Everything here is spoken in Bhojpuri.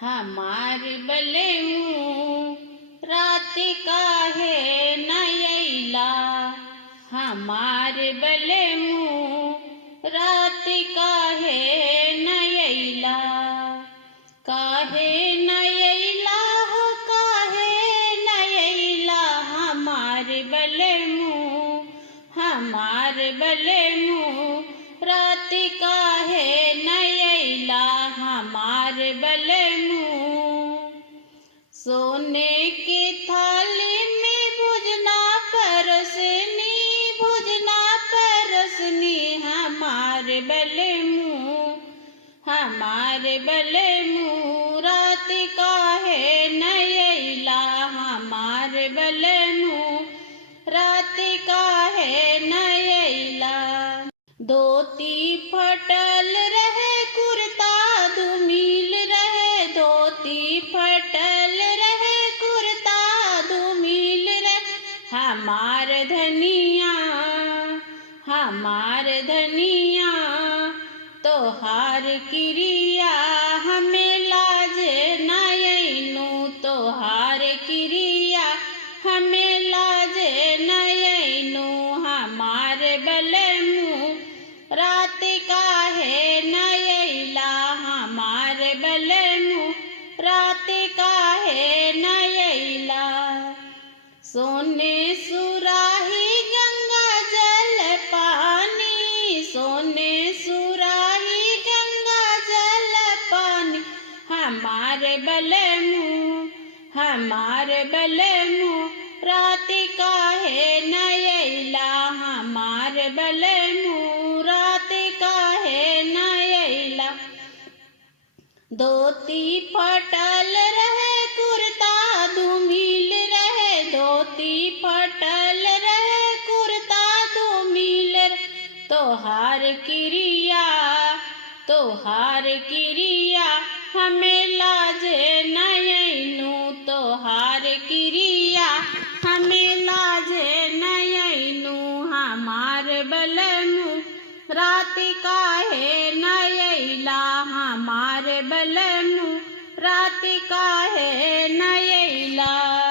हमार बलमू रात काहे नयैला। हमार बलमू रात काहे नयैला। काहे नयैला हो काहे नयैला। हमार बलमू रात काहे नयैला। हमार बलमू सोने की थाली में भुजना परसनी। हमार बलमू रात काहे नयैला। हमार बलमू रात काहे नयैला। धोती फटल रहे कुर्ता धूमिल रहे। धोती फटल रहे कुर्ता धूमिल रहे। हमार धनिया तोहार क्रिया हमें लाज नयैनु। तोहार क्रिया हमें लाज नयैनु। हमार बलमू रात काहे नयैला। हमार बलमू रात काहे नयैला। सोने सुराही गंगा जल पानी। सोने सुराही गंगा जल पानी। हमार बलमू रात काहे नयैला। हमार बलमू रात काहे नयैला। धोती फटल रहे कुर्ता धूमिल रहे। धोती फटल रहे कुर्ता धूमिल रहे। तोहार क्रिया हमें लाज नयैनु। तोहार क्रिया हमें लाज नयैनु। हमार बलमू रात काहे नयैला। हमार बलमू रात काहे नयैला।